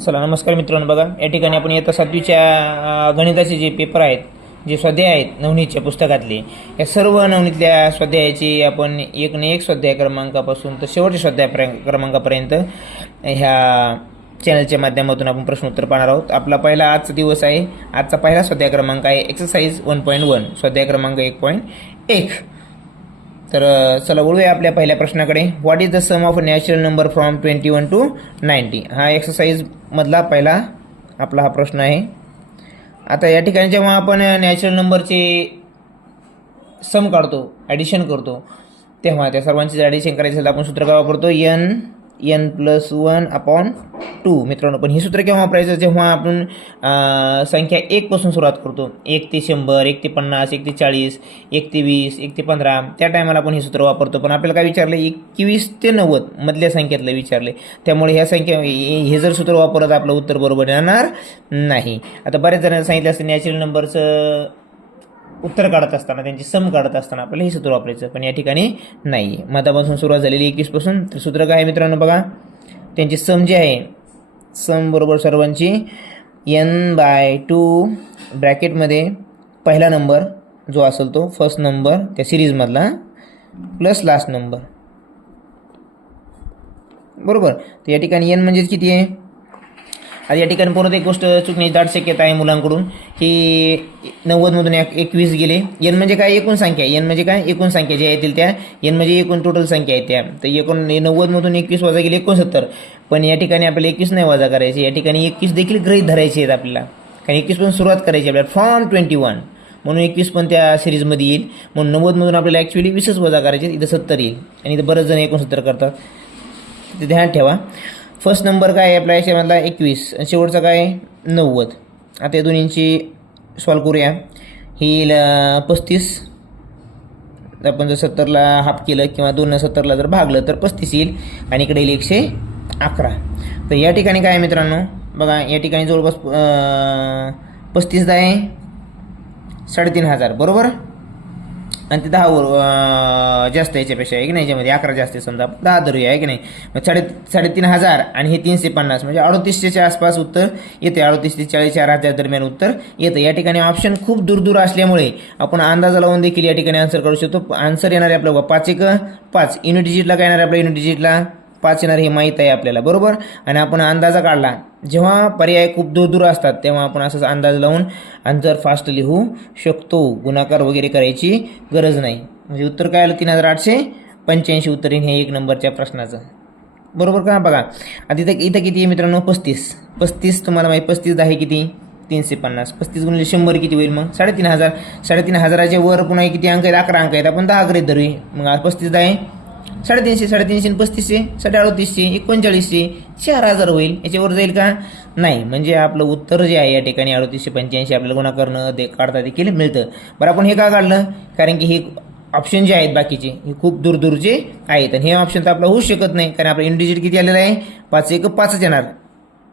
चला नमस्कार मित्रांनो, बघा या ठिकाणी आपण इयत्ता 7वीच्या गणिताचे जे पेपर आहेत, जे स्वाध्याय आहेत नवनीतच्या पुस्तकातले, या सर्व नवनीतल्या स्वाध्यायाची आपण एक न एक स्वाध्याय क्रमांकापासून तर शेवटच्या स्वाध्याय क्रमांकापर्यंत ह्या चॅनलच्या माध्यमातून आपण प्रश्नोत्तर पाहणार आहोत. आपला पहिला आजचा दिवस आहे. आजचा पहिला स्वाध्याय क्रमांक आहे एक्सरसाइज 1.1 स्वाध्याय क्रमांक 1.1. तर चला वळूया आपल्या पहिल्या प्रश्नाकडे. What is the sum of natural number from 21 to 90. हा एक्सरसाइज मधला पहिला आपला हा प्रश्न आहे. आता या ठिकाणी जेव्हा आपण नॅचरल नंबरचे सम काढतो, ॲडिशन करतो, तेव्हा त्या सर्वांची ॲडिशन करायचं असेल तर आपण सूत्र काय वापरतो? n+1/2. मित्रांनो, पण हे सूत्र केव्हा वापरायचं? जेव्हा आपण संख्या 1 पासून सुरुवात करतो. 1 ते 100, 1 ते 50, 1 ते 40, 1 ते 20, 1 ते 15, त्या टायमाला आपण हे सूत्र वापरतो. पण आपल्याला काय विचारलं? 21 ते 90 मधल्या संख्येतलं विचारले. त्यामुळे ह्या संख्या हे जर सूत्र वापरत आपलं उत्तर बरोबर येणार नाही. आता बऱ्याच जणांना सांगितलं असतं नॅचरल नंबरचं उत्तर काढत असताना, त्यांची सम काढत असताना आपल्याला हे सूत्र वापरायचं, पण या ठिकाणी नाही. मतापासून सुरुवात झालेली 21 पासून. तर सूत्र काय आहे मित्रांनो? बघा, त्यांची सम जी आहे, सम बरोबर सर्वांची n/2 ब्रॅकेटमध्ये पहिला नंबर जो असेल तो फर्स्ट नंबर त्या सिरीजमधला प्लस लास्ट नंबर, बरोबर. तर या ठिकाणी n म्हणजे किती आहे? आता या ठिकाणी परत एक गोष्ट चुकण्याची दाट शक्यता आहे मुलांकडून, की 90मधून 21 गेले. n म्हणजे काय? एकूण संख्या. n म्हणजे काय? एकूण संख्या ज्या येतील त्या. n म्हणजे एकूण टोटल संख्या आहे त्या. तर 90मधून 21 वजा गेले 69. पण या ठिकाणी आपल्याला 21 नाही वजा करायचे. या ठिकाणी 21 देखील गृहीत धरायचे आहेत आपल्याला, कारण 21 पासून सुरुवात करायची आपल्याला फ्रॉम 21, म्हणून 21 पण त्या सिरीजमध्ये येईल. म्हणून 90मधून आपल्याला ॲक्च्युली 20च वजा करायचे, इथं 70 येईल. आणि इथं बरेच जण 69 करतात, ते ध्यान ठेवा. फर्स्ट नंबर काय आहे आपल्या याच्यामधला? 21, आणि शेवटचा काय आहे? 90. आता या दोन्हींची सॉल्व करूया. ही 35, आपण जर 70ला हाफ केलं किंवा 2 70ला जर भागलं तर 35 येईल, आणि इकडे येईल 111. तर या ठिकाणी काय आहे मित्रांनो? बघा, या ठिकाणी जवळपास 35 आहे 3500, बरोबर. आणि ते 10 जास्त याच्यापेक्षा आहे की नाही, याच्यामध्ये 11 जास्त आहे, समजा 10 धरूया आहे की नाही. मग 3500 आणि हे 350 म्हणजे 3800च्या आसपास उत्तर येते. 38 ते 40,000 दरम्यान उत्तर येतं. या ठिकाणी ऑप्शन खूप दूर असल्यामुळे आपण अंदाजा लावून देखील या ठिकाणी आन्सर काढू शकतो. आन्सर येणार आहे आपल्याला 5 युनिट डिजिटला. काय येणार आहे आपल्या युनिट डिजिटला? 5 येणार, हे माहीत आहे आपल्याला, बरोबर. आणि आपण अंदाजा काढला. जेव्हा पर्याय खूप दूर असतात तेव्हा आपण असंच अंदाज लावून आन्सर फास्ट लिहू शकतो. गुणाकार वगैरे करायची गरज नाही. म्हणजे उत्तर काय आलं? 3885 उत्तर येईल हे 1 नंबरच्या प्रश्नाचं, बरोबर का? बघा, आता इथं किती आहे मित्रांनो? 35 तुम्हाला माहिती, 35 आहे किती? 350. 35 गुणिले 100 किती होईल मग? 3500. 3500च्या वर पुन्हा किती अंक आहेत? 11 अंक आहेत. आपण 10 गृहीत धरूया. मग 35 आहे 350, 350, 3500, 3800, 3900, 4000 होईल. याच्यावर जाईल का? नाही. म्हणजे आपलं उत्तर जे आहे या ठिकाणी 3885 आपल्याला गुणाकार काढता देखील मिळतं. बरं, आपण हे का काढलं? कारण की हे ऑप्शन जे आहेत बाकीचे हे खूप दूरचे आहेत, आणि हे ऑप्शन तर आपलं होऊ शकत नाही, कारण आपलं युनिट डिजिट किती आलेलं आहे? 5 येणार.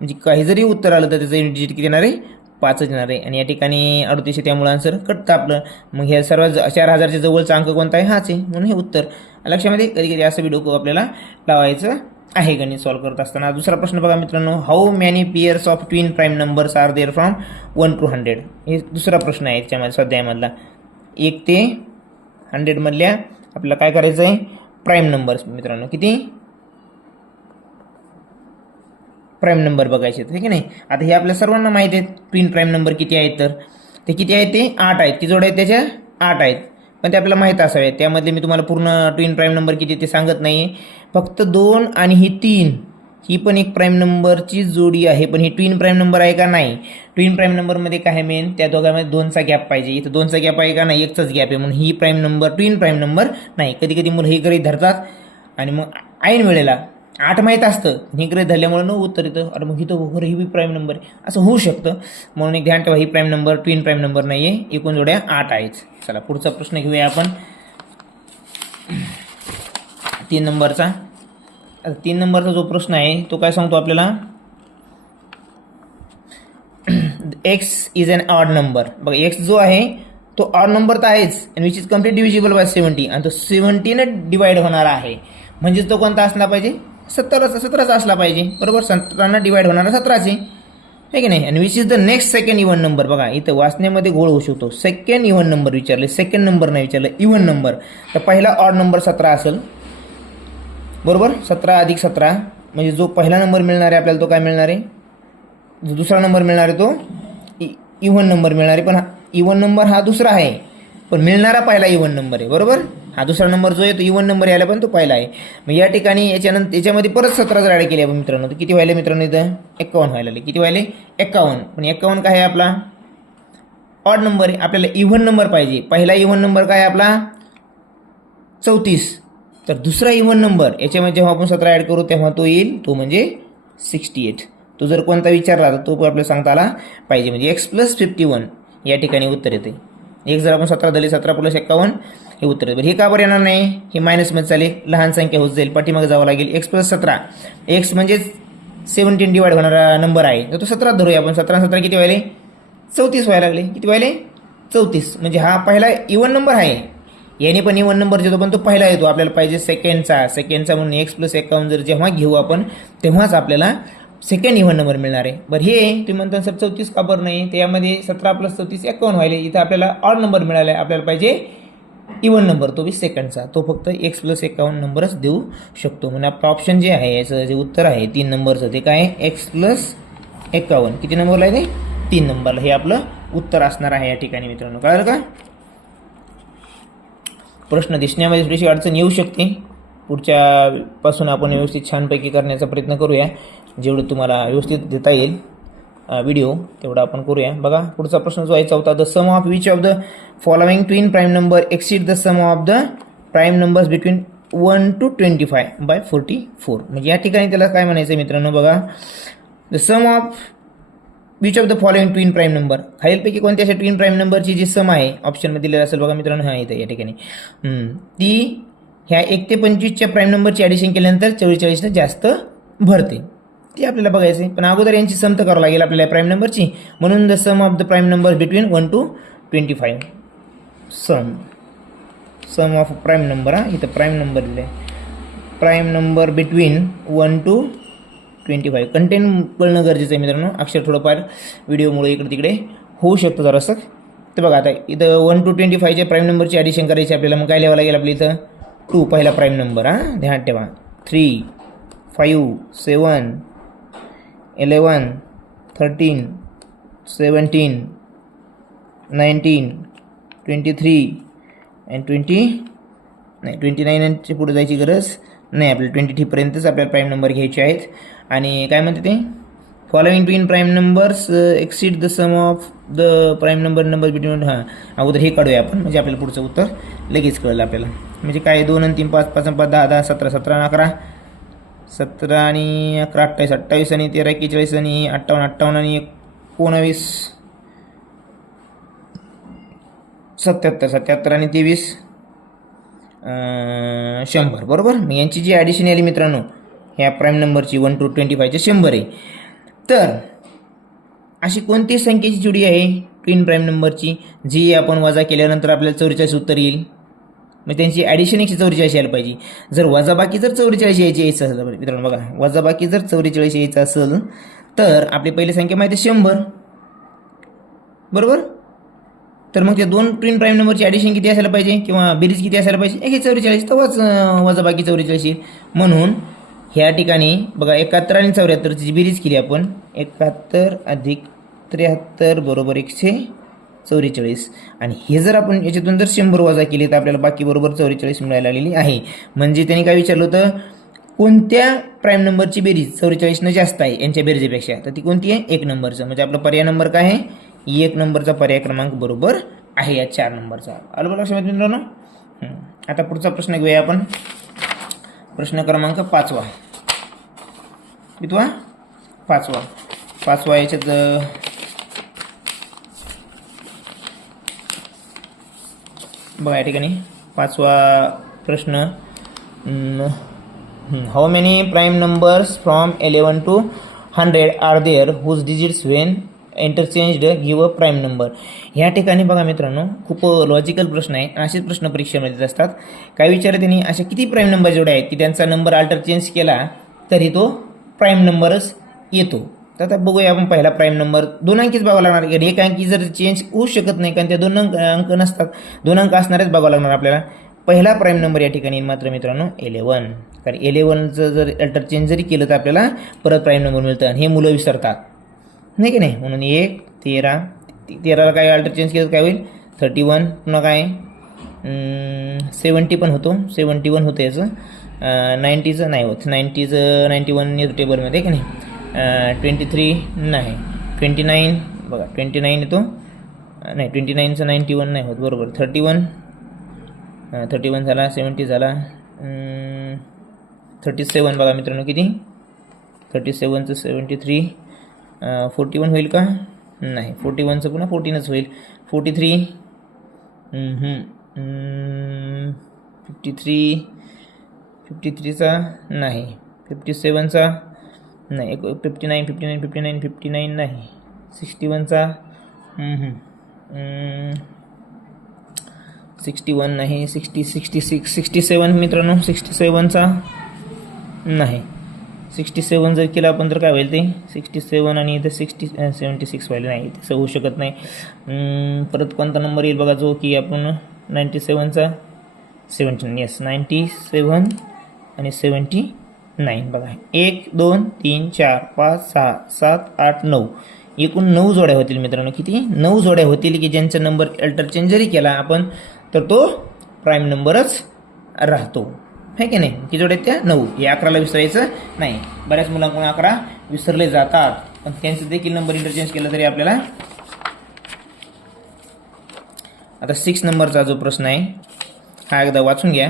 म्हणजे काही जरी उत्तर आलं तर त्याचं युनिट डिजिट किती येणार आहे? 5 येणार आहे. आणि या ठिकाणी 3800, त्यामुळे आन्सर कटतं आपलं. मग हे सर्व 4000च्या जवळचा अंक कोणता आहे? हाच आहे, म्हणून हे उत्तर लक्षामध्ये. कधी असं व्हिडिओ आपल्याला लावायचं आहे गणित सॉल्व करत असताना. दुसरा प्रश्न बघा मित्रांनो. How many pairs of twin prime numbers are there from 1 to 100. हे दुसरा प्रश्न आहे त्याच्यामध्ये स्वाध्यायामधला. 1 ते 100 मधल्या आपल्याला काय करायचं आहे? प्राईम नंबर्स मित्रांनो. किती प्राईम नंबर बघायचे आहेत, ठीक आहे नाही. आता हे आपल्या सर्वांना माहिती आहेत ट्विन प्राईम नंबर किती आहेत. तर ते किती आहेत? ते 8 आहेत. किती जोड आहेत त्याच्या? 8 आहेत. पण ते आपल्याला माहीत असावे. त्यामध्ये मी तुम्हाला पूर्ण ट्विन प्राईम नंबर किती ते सांगत नाही. फक्त 2 आणि ही 3 ही पण एक प्राईम नंबरची जोडी आहे. पण ही ट्विन प्राईम नंबर आहे का? नाही. ट्विन प्राईम नंबरमध्ये काय आहे मेन? त्या दोघांमध्ये 2चा गॅप पाहिजे. इथं 2चा गॅप आहे का? नाही, 1चाच गॅप आहे. म्हणून ही prime number twin prime number नाही. कधी मुलं हे गृहीत धरतात आणि मग ऐन वेळेला 8 माहीत असतं, हे गृहीत धरल्यामुळे 9 उत्तर येतं. अरे मग इथं ही प्राईम नंबर आहे, असं होऊ शकतं. म्हणून एक ध्यान ठेवा, ही prime number twin prime number नाही आहे. एकूण जोड्या 8 आहेत. चला पुढचा प्रश्न घेऊया आपण 3 नंबरचा. 3 नंबरचा जो प्रश्न आहे तो काय सांगतो आपल्याला? X is an odd number. बघा, एक्स जो आहे तो ऑड नंबर तर आहेच, आणि which is complete divisible by 70, आणि तो 70 ने डिवाइड होणार आहे. म्हणजेच तो कोणता असला पाहिजे? सतराचा असला पाहिजे, बरोबर. 17 डिवाइड होणारा 17चे आहे की नाही. आणि which is the next second even number. बघा इथं वाचण्यामध्ये गोळ होऊ शकतो. सेकंड इव्हन नंबर विचारले, सेकंड नंबर नाही विचारलं, इव्हन नंबर. तर पहिला ऑड नंबर 17 असेल, बरोबर. 17 अधिक 17 म्हणजे जो पहिला नंबर मिळणार आहे आपल्याला तो काय मिळणार आहे, जो दुसरा नंबर मिळणार आहे तो इव्हन नंबर मिळणार आहे. पण इव्हन नंबर हा दुसरा आहे, पण मिळणारा पहिला इव्हन नंबर आहे, बरोबर. हा दुसरा नंबर जो आहे तो इव्हन नंबर यायला पण तो पहिला आहे. मग या ठिकाणी याच्यामध्ये परत 17 जर ॲड केले आपण मित्रांनो, तर किती व्हायला मित्रांनो, इथं 51 व्हायला लागले. किती व्हायले, 51. पण 51 काय आहे आपला ऑड नंबर आहे, आपल्याला इव्हन नंबर पाहिजे. पहिला इव्हन नंबर काय आहे आपला 34. तर दुसरा इव्हन नंबर याच्यामध्ये जेव्हा आपण 17 ॲड करू तेव्हा तो येईल, तो म्हणजे 68. तो जर कोणता विचारला तर तो आपल्याला सांगता आला पाहिजे. म्हणजे x + 51 या ठिकाणी उत्तर येते. एक जर आपण 17 दिले, 17 + 51 हे उत्तर येते. हे का बरं येणार नाही, हे मायनसमध्ये चालेल, लहान संख्या होत जाईल, पाठीमागे जावं लागेल. x + 17, x म्हणजे 17 डिवाइड होणारा नंबर आहे, तर तो 17 धरूया आपण. 17 17 किती व्हायले, 34 व्हायला लागले. किती व्हायले, 34. म्हणजे हा पहिला इव्हन नंबर आहे. याने पण इव्हन नंबर देतो, पण तो पहिला येतो. आपल्याला पाहिजे सेकंडचा म्हणून x + 51 जर जेव्हा घेऊ आपण तेव्हाच आपल्याला सेकंड इव्हन नंबर मिळणार आहे. बरं हे तुम्ही म्हणता सर 34 का बरं नाही, त्यामध्ये 17 + 34 51 व्हायले. इथं आपल्याला ऑड नंबर मिळाला आहे, आपल्याला पाहिजे इव्हन नंबर, तो बी सेकंडचा. तो फक्त x + 51 नंबरच देऊ शकतो. म्हणजे आपलं ऑप्शन जे आहे याचं जे उत्तर आहे 3 नंबरचं ते काय आहे, x + 51. किती नंबरला आहे ते, 3 नंबरला. हे आपलं उत्तर असणार आहे या ठिकाणी मित्रांनो. कळलं का. प्रश्न दिसण्यामध्ये थोडीशी अडचण येऊ शकते, पुढच्या पासून आपण व्यवस्थित छानपैकी करण्याचा प्रयत्न करूया. जेवढं तुम्हाला व्यवस्थित देता येईल व्हिडिओ तेवढा आपण करूया. बघा पुढचा प्रश्न जो आहे 4था, the sum of which of the following twin prime number exceed the sum of the prime numbers between 1 to 25/44. म्हणजे या ठिकाणी त्याला काय म्हणायचं मित्रांनो, बघा the sum of which of the following twin prime number, खालीलपैकी कोणत्या अशा ट्विन प्राईम नंबरची जी सम आहे ऑप्शनमध्ये दिलेलं असेल बघा मित्रांनो. हा इथं या ठिकाणी ती ह्या 1 ते 25च्या प्राईम नंबरची ॲडिशन केल्यानंतर 44ला जास्त भरते, ती आपल्याला बघायचं आहे. पण अगोदर यांची सम तर करावं लागेल आपल्याला प्राईम नंबरची. म्हणून the sum of the prime number between 1 to 25. Sum of prime number, हा इथं प्राईम नंबर दिले, prime number between 1 to 25. Content कळणं गरजेचं आहे मित्रांनो. अक्षर थोडंफार व्हिडिओमुळे इकडे तिकडे होऊ शकतं जरासं. तर बघा आता इथं 1 to 25च्या प्राईम नंबरची ॲडिशन करायची आपल्याला. मग काय लिहावं लागेल आपल्या इथं 2 पहिला प्राईम नंबर, हां ध्यानात ठेवा. 3 5 7 11 13 17 19 23 आणि 29 पुढे जायची गरज नाही आपल्याला. 23पर्यंतच आपल्याला प्राईम नंबर घ्यायचे आहेत. आणि काय म्हणते ते, following twin prime numbers exceed the sum of the prime number between. हां अगोदर हे काढूया आपण, म्हणजे आपल्याला पुढचं उत्तर लगेच कळलं आपल्याला. म्हणजे काय 2 आणि 3 5 5 5 10 10 17 17 आणि 11 17 आणि 11 28 28 आणि 13 41 आणि 58 58 आणि 19 77 77 आणि 23 100, बरोबर. मग यांची जी ॲडिशन आली मित्रांनो ह्या प्राईम नंबरची 1 to 25चे 100 आहे. तर अशी कोणती संख्येची जोडी आहे ट्विन प्राईम नंबरची जी आपण वजा केल्यानंतर आपल्याला 44 उत्तर येईल. मग त्यांची ॲडिशन 144 यायला पाहिजे. जर वजाबाकी जर 44 यायची असेल मित्रांनो, बघा वजाबाकी जर 44 यायचं असेल तर आपली पहिली संख्या माहिती आहे 100, बरोबर. तर मग त्या 2 ट्विन प्राईम नंबरची ॲडिशन किती असायला पाहिजे किंवा बेरीज किती असायला पाहिजे, 144, तेव्हाच वजाबाकी 44 येईल. म्हणून ह्या ठिकाणी बघा 71 आणि 74ची बेरीज केली आपण, 71 अधिक 73 बरोबर 144. आणि हे जर आपण याच्यातून जर 100 वजा केले तर आपल्याला बाकी बरोबर 44 मिळायला आलेली आहे. म्हणजे त्यांनी काय विचारलं होतं, कोणत्या प्राईम नंबरची बेरीज 44 जास्त आहे यांच्या बेरीजेपेक्षा, तर ती कोणती आहे, 1 नंबरचं. म्हणजे आपला पर्याय नंबर काय आहे, 1 नंबरचा पर्याय क्रमांक बरोबर आहे या 4 नंबरचा. आलं बघा लक्षात मित्रांनो. आता पुढचा प्रश्न घेऊया आपण. प्रश्न क्रमांक 5वा. कितवा, 5वा याच्यात बघा या ठिकाणी 5वा प्रश्न, how many prime numbers from 11 to 100 are there whose digits when interchanged give a prime number. ह्या ठिकाणी बघा मित्रांनो खूप लॉजिकल प्रश्न आहे. असेच प्रश्न परीक्षेमध्ये असतात. काय विचारले त्यांनी, अशा किती प्राईम नंबर जेवढे आहेत की त्यांचा नंबर अल्टर चेंज केला तरी तो प्राईम नंबरच येतो. तर आता बघूया आपण पहिला प्राईम नंबर. 2 अंकीच बघावं लागणार, कारण 1 अंकी जर चेंज होऊ शकत नाही, कारण त्या 2 अंक नसतात, 2 अंक असणारच बघावं लागणार आपल्याला. पहिला प्राईम नंबर या ठिकाणी मात्र मित्रांनो 11, कारण 11चं जर इंटरचेंज जरी केलं तर आपल्याला परत प्राईम नंबर मिळतं, आणि हे मुलं विसरतात नाही की नाही. म्हणून 1 13, 13ला काय अल्टरचेंज केलं काय होईल 31, पुन्हा काय 70 पण होतो, 71 होतं याचं. 90चं नाही होत, 91 येतो टेबलमध्ये की नाही. 23 नाही, 29 बघा 29 येतो, नाही 29चं 91 नाही होत बरोबर. 31 झाला, 70 झाला, 37 बघा मित्रांनो किती 37चं 73, 41 होईल का नाही, 41चं पुन्हा 14च होईल. 43 53चा नाही, 57चा नाही, 59 नाही, 61चा 61 नाही, 67 मित्रांनो 67चा नाही. 67 जर केलं आपण तर काय होईल ते 67 आणि इथं 76 व्हायला नाही, तसं होऊ शकत नाही. परत कोणता नंबर येईल बघा जो की आपण 97चा 79, येस 97 आणि 79 बघा. 1 2 3 4 5 6 7 8 9 एकूण 9 जोड्या होतील मित्रांनो. किती 9 जोड्या होतील की ज्यांचा नंबर अल्टरचेंज जरी केला आपण तर तो प्राईम नंबरच राहतो, है की नाही. किती जोड्या त्या 9. हे 11ला विसरायचं नाही. बऱ्याच मुलांकडून 11 विसरले जातात, पण त्यांचं देखील नंबर इंटरचेंज केलं तरी आपल्याला. आता 6 नंबरचा जो प्रश्न आहे हा एकदा वाचून घ्या.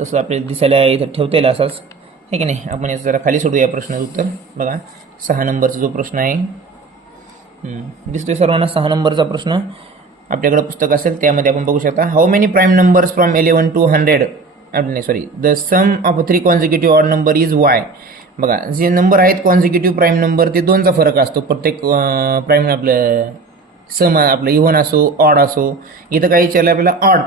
तसं आपल्याला दिसायला इथं ठेवता येईल असाच, है की नाही. आपण याचं जरा खाली सोडूया प्रश्नाचं उत्तर. बघा 6 नंबरचा जो प्रश्न आहे दिसतोय सर्वांना. 6 नंबरचा प्रश्न आपल्याकडे पुस्तक असेल त्यामध्ये आपण बघू शकता. How many prime numbers from 11 to 100 the sum of 3 consecutive odd number is Y. बघा जे नंबर आहेत कॉन्झिक्युटिव्ह प्राईम नंबर ते 2चा फरक असतो प्रत्येक प्राईम. आपलं सम आपलं इव्हन असो ऑड असो. इथं काही विचारलं आपल्याला ऑड.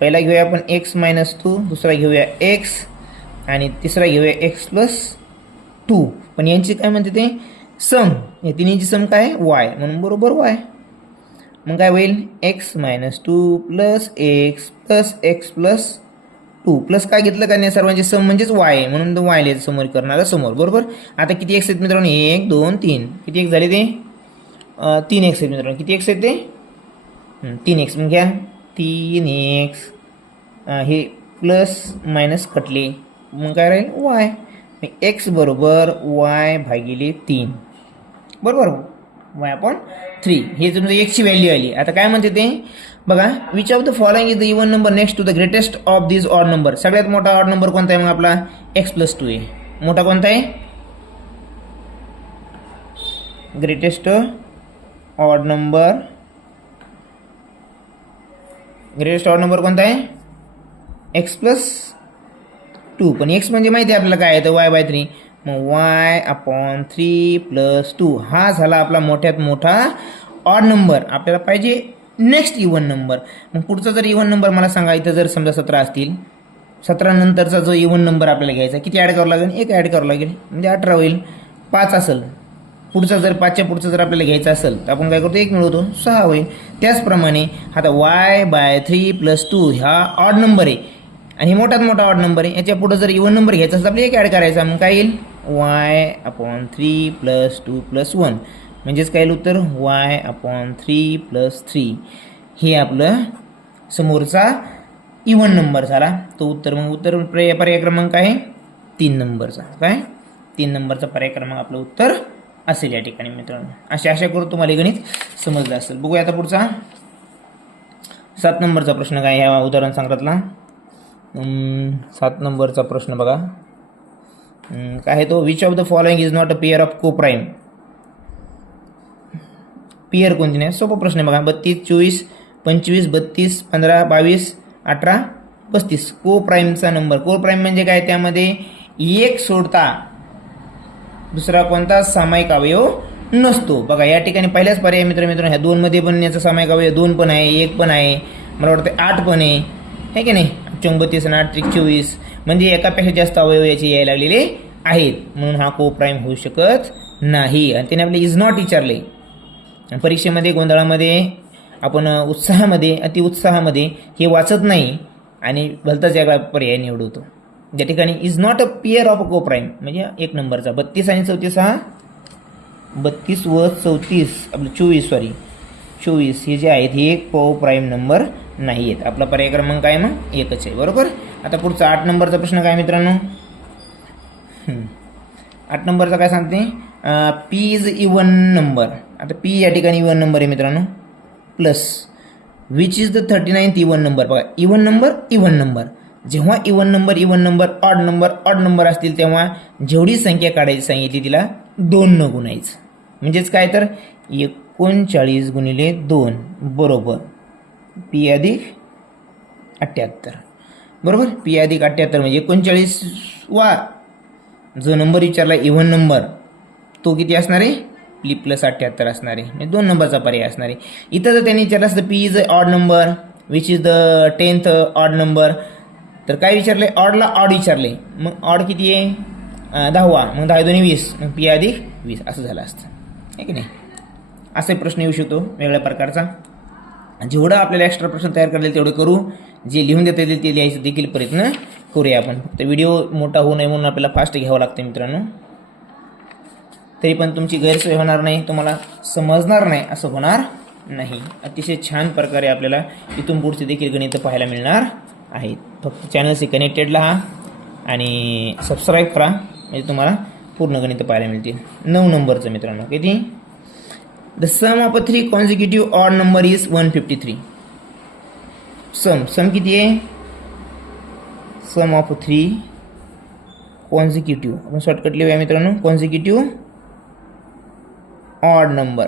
पहिला घेऊया आपण x-2, दुसरा घेऊया x आणि तिसरा घेऊया x+2. पण यांची काय म्हणते ते सम, या तिन्हीची सम काय y, म्हणून बरोबर y. मग काय होईल x-2 plus x plus x+2 plus काय घेतलं का नाही सर्वांची सम म्हणजेच y, म्हणून तो y लिहायचं समोर करणारा समोर बरोबर. आता किती x आहेत मित्रांनो 1 2 3, किती x झाले ते 3x आहेत मित्रांनो. किती x आहेत ते 3x. मग घ्या 3x हे प्लस मायनस कटले, मग काय राहील y. x बरोबर y/3 बरोबर, y/3. हे तुमचं x ची व्हॅल्यू आली. आता काय म्हणते ते बघा, which of the following is the even number next to the greatest of this odd number. सगळ्यात मोठा ऑड नंबर कोणता आहे मग आपला x+2 आहे. मोठा कोणता आहे greatest odd number, greatest odd number कोणता आहे x+2. पण x म्हणजे माहिती आहे आपल्याला काय आहे तर y/3. मग y/3+2 हा झाला आपला मोठ्यात मोठा ऑड नंबर. आपल्याला पाहिजे नेक्स्ट इव्हन नंबर. मग पुढचा जर इव्हन नंबर मला सांगा, इथं जर समजा 17 असतील, 17 नंतरचा जो इव्हन नंबर आपल्याला घ्यायचा किती ॲड करावं लागेल 1 ॲड करावं लागेल म्हणजे 18 होईल. 5 असेल पुढचा, जर 5च्या पुढचा जर आपल्याला घ्यायचा असेल तर आपण काय करतो 1 मिळवतो 6 होईल. त्याचप्रमाणे आता y/3+2 हा ऑड नंबर आहे आणि मोठात मोठा ऑड नंबर आहे. याच्या पुढे जर इव्हन नंबर घ्यायचा असेल तर आपल्याला 1 ॲड करायचा. मग काय येईल y/3+2+1 म्हणजेच काय येईल उत्तर y/3+3. हे आपलं समोरचा इव्हन नंबर झाला तो उत्तर. मग उत्तर पर्याय क्रमांक आहे 3 नंबरचा. काय 3 नंबरचा पर्याय क्रमांक आपलं उत्तर असेल या ठिकाणी मित्रांनो. आशा करू तुम्हाला गणित समजलं असेल. बघूया आता पुढचा 7 नंबरचा प्रश्न काय ह्या उदाहरण संग्रहातला. 7 नंबरचा प्रश्न बघा काय आहे तो. Which of the following is not a pair of को प्राईम. पेअर कोणती नाही, सोपा प्रश्न आहे बघा. 32 24 25 32 15 22 18 35 को प्राईमचा नंबर. को प्राईम म्हणजे काय, त्यामध्ये एक सोडता दुसरा कोणता सामायिक अवयव नसतो. बघा या ठिकाणी पहिल्याच पर्याय मित्रांनो ह्या 2 मध्ये पण याचा सामायिक अवयव 2 पण आहे, 1 पण आहे, मला वाटतं 8 पण आहे, है की नाही. 34 आणि 8 त्रिक 24 म्हणजे एकापेक्षा जास्त अवयव याचे यायला लागलेले आहेत, म्हणून हा को प्राईम होऊ शकत नाही. आणि त्याने आपले इज नॉट विचारले. परीक्षेमध्ये गोंधळामध्ये आपण उत्साहामध्ये अतिउत्साहामध्ये हे वाचत नाही आणि भलताच याला पर्याय निवडतो. ज्या ठिकाणी is not a pair of a को प्राईम म्हणजे 1 नंबरचा 32 आणि 34 हा 32 व 34 आपलं 24 हे जे आहेत हे को प्राईम नंबर नाही आहेत. आपला पर्याय क्रमांक काय मग 1च आहे. बरोबर. आता पुढचा 8 नंबरचा प्रश्न काय मित्रांनो. 8 नंबरचा काय सांगते, पी इज इवन नंबर. आता पी या ठिकाणी इवन नंबर आहे मित्रांनो. Plus which is the 39th even number. बघा इवन नंबर जेव्हा इवन नंबर ऑड नंबर असतील तेव्हा जेवढी संख्या काढायची सांगितली तिला 2 न गुणायचं. म्हणजेच काय तर 39 गुणिले 2 बरोबर पी अधिक 78. बरोबर. पी अधिक 78 म्हणजे 39 वा जो नंबर विचारला इव्हन नंबर तो किती असणार आहे, पी प्लस 78 असणार आहे. म्हणजे 2 नंबरचा पर्याय असणार आहे. इथं जर त्यांनी विचारलं असतं P is a odd number which is the 10th odd number, तर काय विचारले, ऑडला ऑड विचारले. मग ऑड किती आहे 10वा, मग 10 2 20, मग पी अधिक 20 असं झालं असतं आहे की नाही. असे प्रश्न येऊ शकतो वेगळ्या प्रकारचा. जेवढं आपल्याला एक्स्ट्रा प्रश्न तयार करता येईल तेवढे करू. जे लिहून देता येईल ते लिहायचं देखील प्रयत्न करूया आपण. फक्त व्हिडिओ मोठा होऊ नये म्हणून आपल्याला फास्ट घ्यावं लागतं मित्रांनो. तरी पण तुमची गैरसोय होणार नाही, तुम्हाला समजणार नाही असं होणार नाही. अतिशय छान प्रकारे आपल्याला इथून पुढचे देखील गणित पाहायला मिळणार आहेत. फक्त चॅनलशी कनेक्टेड राहा आणि सबस्क्राईब करा म्हणजे तुम्हाला पूर्ण गणित पाहायला मिळतील. 9 नंबरचं मित्रांनो किती, the sum of 3 consecutive odd number is 153. Sum किती आहे, सम ऑफ 3 कॉन्सिक्युटिव्ह, आपण शॉर्टकट लिहूया मित्रांनो, कॉन्सिक्युटिव्ह ऑड नंबर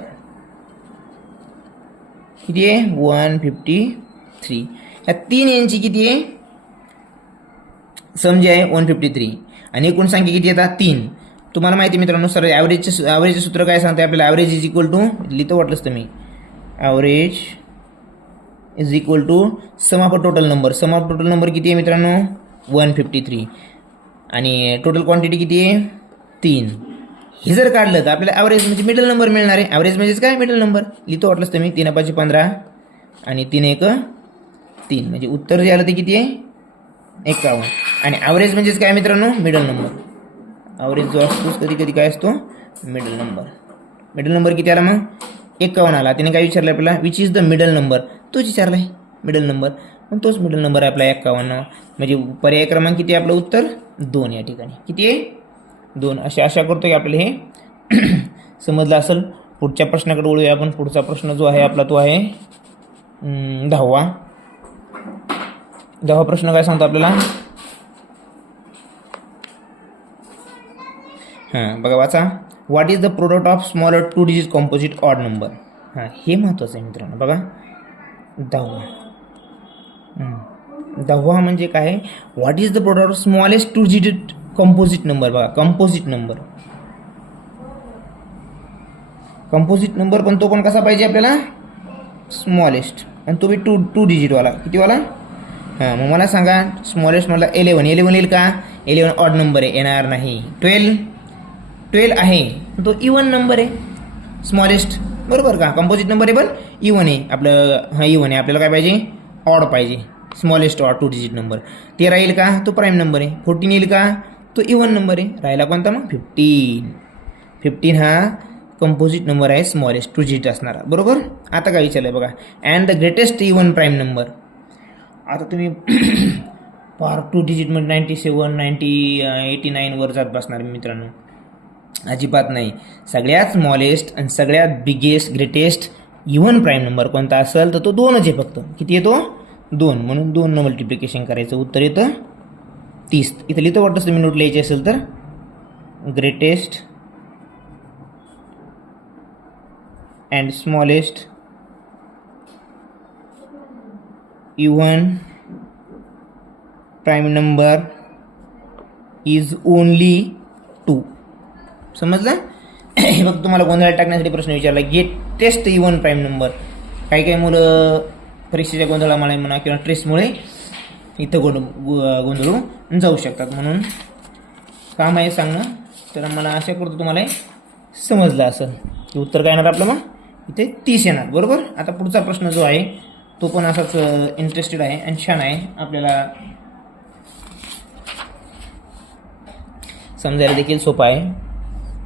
किती आहे 153. या 3 यांची किती आहे सम जे आहे 153 आणि एकूण संख्या किती येतात 3. तुम्हाला माहिती मित्रांनो सर ॲव्हरेजचे सूत्र काय सांगते आपल्याला, ॲव्हरेज इज इक्वल टू, लिहितो वाटलंच तर मी, average is equal to sum of total number. Sum of total number किती आहे मित्रांनो 153 आणि टोटल क्वांटिटी किती आहे 3. हे जर काढलं तर आपल्याला ॲव्हरेज म्हणजे मिडल नंबर मिळणार आहे. ॲव्हरेज म्हणजेच काय मिडल नंबर, लिहितो वाटलंच तर मी 3 5 15 आणि 3 1 3 म्हणजे उत्तर जे आलं ते किती आहे 51. आणि ॲव्हरेज म्हणजेच काय मित्रांनो मिडल नंबर. ॲव्हरेज जो असतो कधी कधी काय असतो मिडल नंबर. मिडल नंबर किती आला मग 51 आला. त्याने काय विचारलं आपल्याला, which is the middle number, तोच विचारला आहे मिडल नंबर, पण तोच मिडल नंबर आहे आपला 51. म्हणजे पर्याय क्रमांक किती आहे आपलं उत्तर 2 या ठिकाणी किती आहे 2. आशा करतो की आपल्याला हे समजलं असेल. पुढच्या प्रश्नाकडे वळूया आपण. पुढचा प्रश्न जो आहे आपला तो आहे 10वा प्रश्न काय सांगतो आपल्याला, हां बघा वाचा, what is the product of smaller 2 digit composite odd number. हां हे महत्त्वाचं आहे मित्रांनो. बघा 10वा म्हणजे काय, what is the product of smallest 2 digit composite number. बघा कंपोजिट नंबर पण तो पण कसा पाहिजे आपल्याला स्मॉलेस्ट, आणि तो बी 2 डिजिटवाला. कितीवाला, हां मग मला सांगा स्मॉलेस्ट मला 11 येईल का, 11 ऑड नंबर आहे येणार नाही. 12 आहे तो इवन नंबर आहे स्मॉलेस्ट, बरोबर का, कंपोजिट नंबर आहे पण इवन आहे आपलं. हां इवन आहे, आपल्याला काय पाहिजे ऑड पाहिजे, स्मॉलेस्ट ऑड 2 डिजिट नंबर. 13 येईल का, तो प्राईम नंबर आहे. 14 येईल का, तो इवन नंबर आहे. राहिला कोणता मग 15 हा कंपोजिट नंबर आहे स्मॉलेस्ट 2 डिजिट असणारा, बरोबर. आता काय विचारलं आहे बघा, and the greatest even prime number. आता तुम्ही फार 2 डिजिटमध्ये 97 90 89 वर जात बसणार मित्रांनो, अजिबात नाही. सगळ्यात स्मॉलेस्ट आणि सगळ्यात biggest greatest even prime number कोणता असेल तर तो 2च आहे फक्त. किती येतो 2, म्हणून 2 न मल्टिप्लिकेशन करायचं, उत्तर येतं 30. इथं लिहितो वाटतं तुम्ही नोट लिहायची असेल तर, greatest and smallest even prime number is only 2. समजलं. हे फक्त तुम्हाला गोंधळात टाकण्यासाठी प्रश्न विचारला, ग्रेटेस्ट इवन प्राईम नंबर. काही मुलं परीक्षेच्या गोंधळामुळे म्हणा किंवा स्ट्रेसमुळे इथं गोंधळून जाऊ शकतात. म्हणून काम आहे सांगणं. तर मला आशा करतो तुम्हाला समजलं असेल की उत्तर काय येणार आपलं मग इथे 30 येणार. बरोबर. आता पुढचा प्रश्न जो आहे तो पण असाच इंटरेस्टेड आहे आणि छान आहे, आपल्याला समजायला देखील सोपं आहे.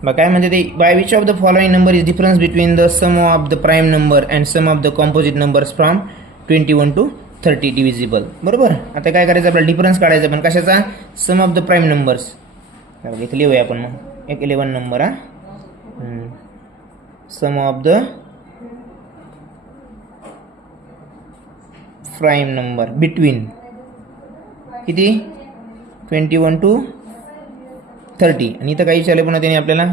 मग काय म्हणते ते, by which of the following number is difference between the sum of the prime number and sum of the composite numbers from 21 to 30 divisible. बरोबर. आता काय करायचं आपल्याला डिफरन्स काढायचा, पण कशाचा, sum of the prime numbers. इथे लिहूया आपण मग एक 11 नंबर हा, sum of the prime number between किती 21 to 30. आणि इथं काही विचारले पुन्हा त्याने आपल्याला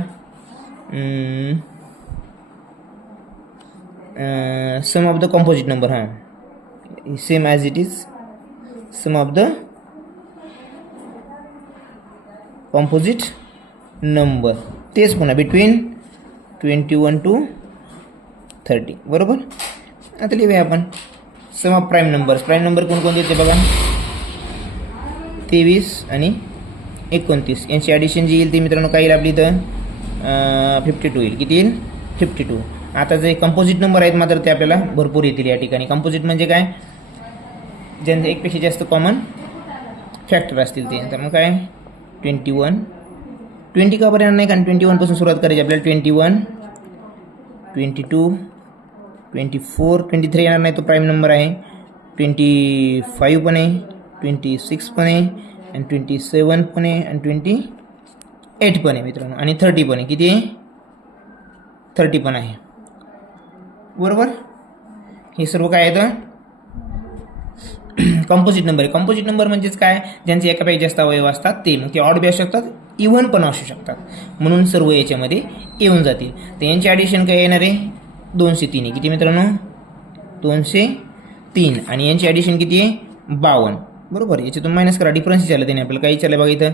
sum of the composite number. हां, same as it is sum of the composite number, तेच पुन्हा बिटवीन 21 to 30. बरोबर. आता लिहूया आपण sum of prime numbers. Prime number कोणकोणते ते बघा, 23 आणि 29. यांची ॲडिशन जी येईल ती मित्रांनो काय येईल आपली इथं 52 येईल. किती येईल 52. आता जे कंपोजिट नंबर आहेत मात्र ते आपल्याला भरपूर येतील या ठिकाणी. कंपोजिट म्हणजे काय, ज्यांचे एकपेक्षा जास्त कॉमन फॅक्टर असतील ते. तर मग काय 21, 20 का बरं नाही, कारण 21 पासून सुरुवात करायची आपल्याला. 21, 22, 24, 23 येणार नाही, तो प्राईम नंबर आहे. 25 पण आहे, 26 पण आहे, आणि 27 पण आहे, आणि 28 पण आहे मित्रांनो, आणि 30 पण आहे. किती आहे 30 पण आहे. बरोबर. हे सर्व काय आहे तर कंपोजिट नंबर आहे. कंपोजिट नंबर म्हणजेच काय, ज्यांचे एकापैकी जास्त अवयव असतात ते. मग ते ऑड बी असू शकतात, इव्हन पण असू शकतात, म्हणून सर्व याच्यामध्ये येऊन जातील. तर यांचे ॲडिशन काय येणार आहे 203 आहे. किती मित्रांनो 203. आणि यांची ॲडिशन किती आहे 52. बरोबर. याच्यातून मायनस करा, डिफरन्स विचारलं त्याने आपल्याला. काय विचारलं बघा इथं,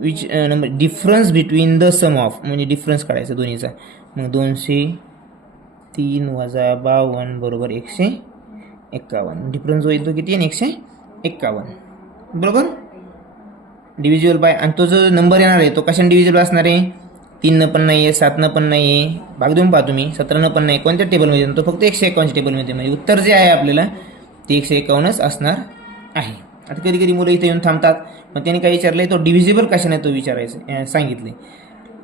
which number difference between the sum of, म्हणजे डिफरन्स काढायचा दोन्हीचा. मग 203 वजा 52 बरोबर 151. डिफरन्स जो येईल तो किती आहे 151. बरोबर. डिव्हिजिबल बाय, आणि तो जो नंबर येणार आहे तो कशाने डिव्हिजिबल असणार आहे, 3 पण नाही आहे, 7 पण नाही आहे, भाग देऊन पाहा तुम्ही, 17 पण नाही, कोणत्या टेबलमध्ये, तो फक्त 151 टेबलमध्ये. म्हणजे उत्तर जे आहे आपल्याला ते 151च असणार आहे. आता कधी कधी मुलं इथे येऊन थांबतात, मग त्यांनी काय विचारलं तो डिव्हिजिबल कशाने तो विचारायचं सांगितले,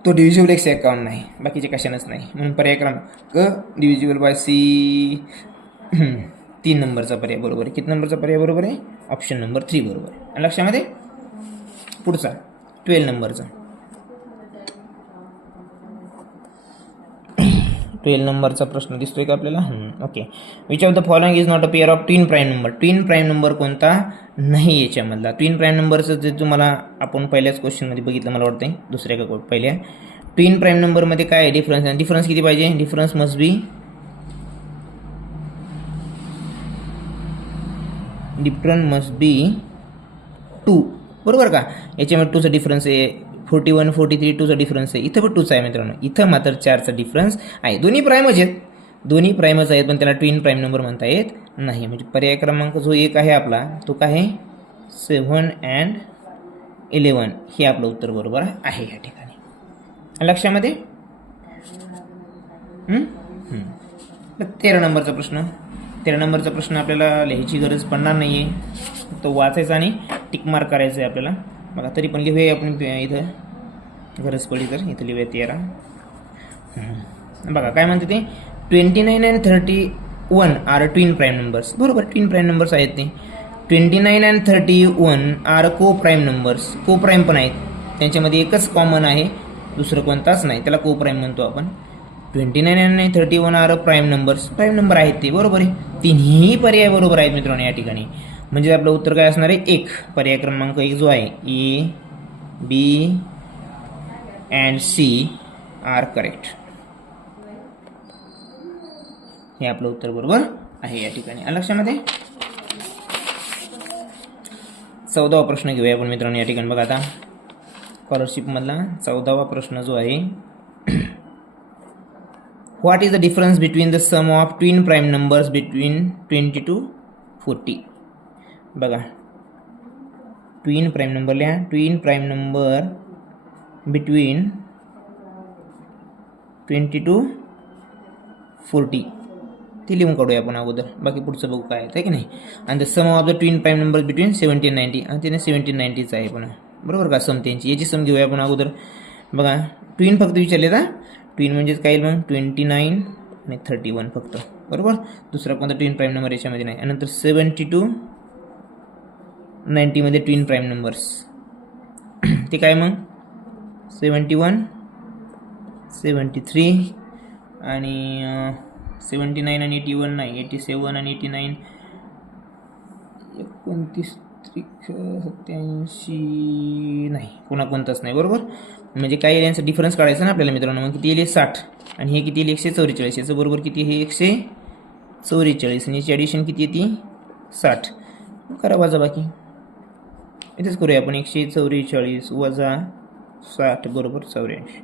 तो डिव्हिजिबल 151 नाही, बाकीचे कशानेच नाही. म्हणून पर्याय क्रमांक डिव्हिजिबल बाय सी 3 नंबरचा पर्याय बरोबर आहे. किती नंबरचा पर्याय बरोबर आहे, ऑप्शन नंबर 3 बरोबर आहे. लक्षामध्ये. पुढचा 12 नंबरचा. 12 नंबरचा प्रश्न दिसतोय का आपल्याला. Okay. Which of the following is not a pair of twin prime number. Twin prime number कोणता नाही याच्यामधला. ट्विन प्राईम नंबरचं जे तुम्हाला आपण पहिल्याच क्वेश्चनमध्ये बघितलं मला वाटतं, दुसऱ्या का पहिल्या. ट्विन प्राईम नंबरमध्ये काय आहे डिफरन्स, आणि डिफरन्स किती पाहिजे, डिफरन्स मस्ट बी 2. बरोबर का. याच्यामध्ये 2चा डिफरन्स आहे. 41, 43 2चा डिफरन्स आहे. इथं पण 2चा आहे मित्रांनो. इथं मात्र 4चा डिफरन्स आहे. दोन्ही प्राईमच आहेत, दोन्ही प्राईमच आहेत, पण त्याला ट्विन प्राईम नंबर म्हणता येत नाही. म्हणजे पर्याय क्रमांक जो 1 आहे आपला तो काय आहे 7 and 11 हे आपलं उत्तर बरोबर आहे या ठिकाणी. लक्षामध्ये. 13 नंबरचा प्रश्न. 13 नंबरचा प्रश्न आपल्याला लिहायची गरज पडणार नाही आहे, तो वाचायचा आणि टिक मार्क करायचं आहे आपल्याला. बघा तरी पण लिहूया आपण इथं, गरज पडली तर इथं लिहूया 13. बघा काय म्हणते ते, 29 and 31 are twin prime numbers. बरोबर. ट्विन प्राईम नंबर्स आहेत ते. 29 and 31 are coprime numbers. Coprime पण आहेत, त्यांच्यामध्ये एकच कॉमन आहे, दुसरं कोणताच नाही, त्याला को प्राईम म्हणतो आपण. 29 आणि 31 are prime numbers, prime number आहेत ते. बरोबर आहे. तिन्ही पर्याय बरोबर आहेत मित्रांनो या ठिकाणी. म्हणजे आपलं उत्तर काय असणार आहे 1. पर्याय क्रमांक 1 जो आहे A B and C are correct. हे आपलं उत्तर बरोबर आहे या ठिकाणी. लक्षामध्ये. 14वा प्रश्न घेऊया आपण मित्रांनो या ठिकाणी. बघा आता स्कॉलरशिपमधला 14वा प्रश्न जो आहे, what is the difference between the sum of twin prime numbers between 20 to 40. बघा ट्विन प्राईम नंबर लिहा, twin prime number between 20 to 40 ती लिहून काढूया आपण अगोदर, बाकी पुढचं बघू काय आहे की नाही. आणि the sum of the twin prime number between 70 and 90, आणि तिने 70 and 90च आहे पण बरोबर का सम त्यांची. याची सम घेऊया आपण अगोदर. बघा ट्विन फक्त विचारले का, ट्विन म्हणजेच काय मग 29 आणि 31 फक्त बरोबर. दुसरा कोणता ट्विन प्राईम नंबर याच्यामध्ये नाही. आणि नंतर 70 to 90 मध्ये ट्विन प्राईम नंबर्स ते काय मग 71, 73 आणि 79 आणि 81 नाही, 87 आणि 89, 29, 87 नाही, पुन्हा कोणताच नाही बरोबर. म्हणजे काही यांचा डिफरन्स काढायचा ना आपल्याला मित्रांनो. मग किती येईल 60 आणि हे किती येईल 144. याचं बरोबर किती, हे 144 आणि याची ॲडिशन किती येते 60. करा वजा बाकी इथेच करूया आपण. 144 वजा 60 बरोबर 84.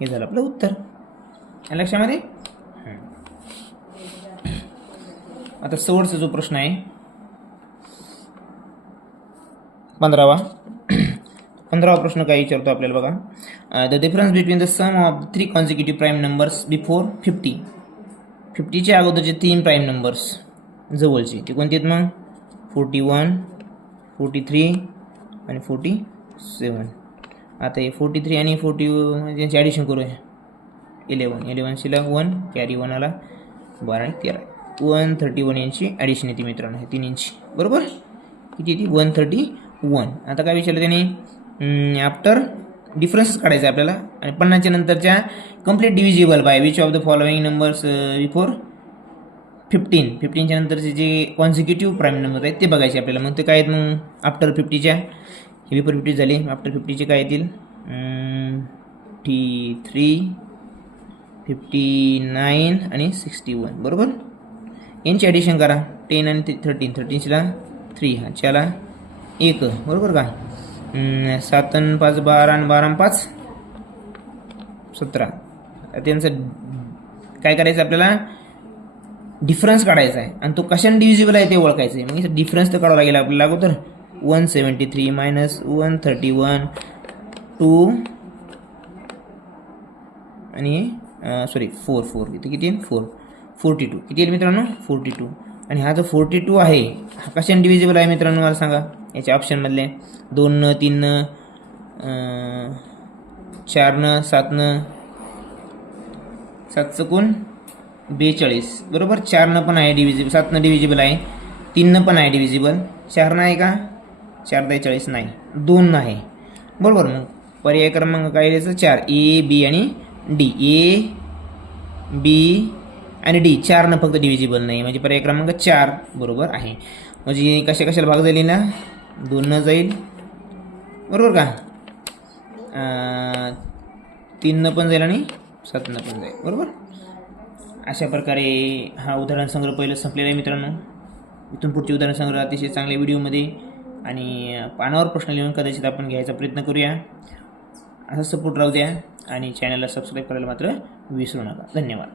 हे झालं आपलं उत्तर. लक्षामध्ये. आता शेवटचा जो प्रश्न आहे 15वा प्रश्न काय विचारतो आपल्याला बघा. The difference between the sum of 3 consecutive prime numbers before 50च्या अगोदरचे 3 प्राईम नंबर्स जवळचे ते कोणते आहेत मग 41, 43 आणि 47. आता हे 43 आणि 40 यांची ॲडिशन करूया. 11 शिला 1 कॅरी 1 आला 12 आणि 13 131 यांची ॲडिशन येते मित्रांनो. हे 3 इंची बरोबर किती येते 131. आता काय विचारलं त्याने, आफ्टर डिफरन्स काढायचा आहे आपल्याला. आणि 50च्या नंतरच्या complete divisible by which of the following numbers before 15च्या नंतरचे जे कॉन्सिक्युटिव्ह प्राईम नंबर आहेत ते बघायचे आपल्याला. मग ते काय आहेत मग आफ्टर 50च्या, हे बिफोर 50 झाले, आफ्टर 50चे काय येतील 53, 59 आणि 61 बरोबर. यांची ॲडिशन करा 10 आणि 13 शिला 3 हा चला 1 बरोबर का. 7 आणि 5 12 आणि 12 आणि 5 17. त्यांचं काय करायचं आपल्याला डिफरन्स काढायचा आहे आणि तो कशाने डिव्हिजिबल आहे ते ओळखायचं आहे. मग इथं डिफरन्स तर काढावा लागेल आपल्याला अगोदर. 173 मायनस 131 2 आणि 4 किती येईल 42 किती येईल मित्रांनो 42. आणि हा जो 42 आहे हा कशाने डिव्हिजिबल आहे मित्रांनो मला सांगा. याच्या ऑप्शनमधले 2, 3, 4, 7, 7 कोण 42 बरोबर. 4 पण आहे डिव्हिजिबल, 7 डिव्हिजिबल आहे, 3 पण आहे डिव्हिजिबल, 4 नाही का 4 × 40 नाही, 2 आहे बरोबर. मग पर्याय क्रमांक काय द्यायचं 4 A, B आणि D. A, B आणि D 4 फक्त डिव्हिजिबल नाही, म्हणजे पर्याय क्रमांक 4 बरोबर आहे. म्हणजे कशाला भाग जाईल ना 2 जाईल बरोबर का, 3 पण जाईल आणि 7 पण जाईल बरोबर. अशा प्रकारे हा उदाहरण संग्रह पहिलं संपलेला आहे मित्रांनो. इथून पुढचे उदाहरण संग्रह अतिशय चांगल्या व्हिडिओमध्ये आणि पानावर प्रश्न लिहून कदाचित आपण घ्यायचा प्रयत्न करूया. असा सपोर्ट राहू द्या आणि चॅनलला सबस्क्राईब करायला मात्र विसरू नका. धन्यवाद.